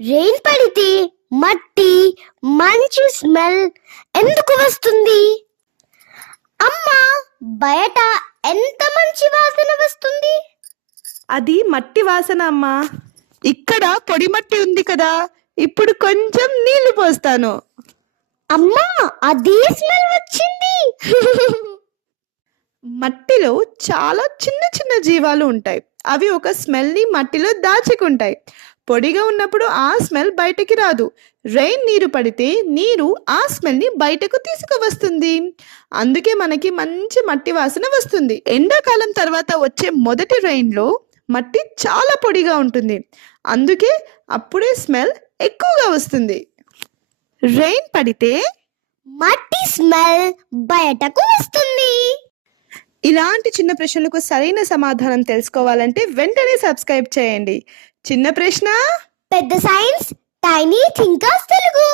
Rain పడితే మట్టి మంచి స్మెల్ ఎందుకు వస్తుంది? అమ్మా, బయట ఎంత మంచి వాసన వస్తుంది. అది మట్టి వాసన అమ్మా. ఇక్కడ పొడి మట్టి ఉంది కదా, ఇప్పుడు కొంచెం నీళ్లు పోస్తాను. అమ్మా, అదే స్మెల్ వచ్చింది. మట్టిలో చాలా చిన్న చిన్న జీవాలు ఉంటాయి. అవి ఒక స్మెల్ ని మట్టిలో దాచుకుంటాయి. పొడిగా ఉన్నప్పుడు ఆ స్మెల్ బయటికి రాదు. రెయిన్ నీరు పడితే నీరు ఆ స్మెల్ ని బయటకు తీసుకువస్తుంది. అందుకే మనకి మంచి మట్టి వాసన వస్తుంది. ఎండాకాలం తర్వాత వచ్చే మొదటి రెయిన్ లో మట్టి చాలా పొడిగా ఉంటుంది. అందుకే అప్పుడే స్మెల్ ఎక్కువగా వస్తుంది. రెయిన్ పడితే మట్టి స్మెల్ బయటకు వస్తుంది. ఇలాంటి చిన్న ప్రశ్నలకు సరైన సమాధానం తెలుసుకోవాలంటే వెంటనే సబ్స్క్రైబ్ చేయండి. చిన్న ప్రశ్న పెద్ద సైన్స్ టైనీ థింకర్స్ తెలుగు.